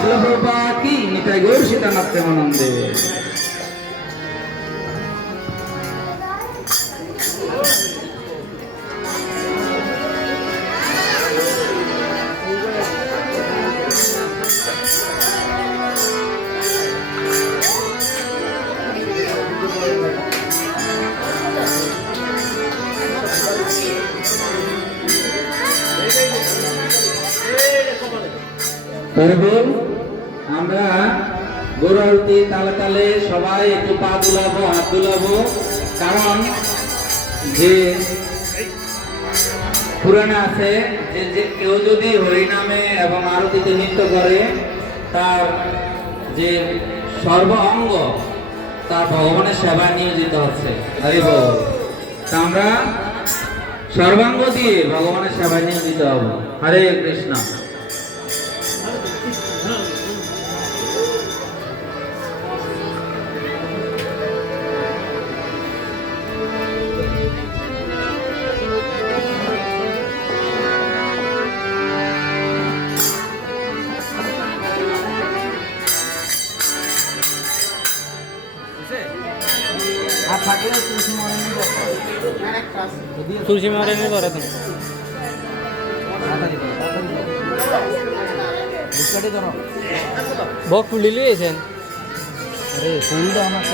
শিলপ্রভা কি নিতাই গৌর সীতানাথ প্রেমানন্দে। তখন আমরা গরু আরতি তালে তালে সবাই একটু পা দুলাবো, হাত দুলাবো, কারণ যে পুরাণে আছে যে কেউ যদি হরিনামে এবং আরতিতে নৃত্য করে তার যে সর্ব অঙ্গ তার ভগবানের সেবায় নিয়োজিত হচ্ছে। হরি বল। তা আমরা সর্বাঙ্গ দিয়ে ভগবানের সেবায় নিয়োজিত হব। হরে কৃষ্ণ। তুলসী মারে নিয়ে ধরে তুমি বক ফুল লিয়েছেন। আরে ফুলটা আমাকে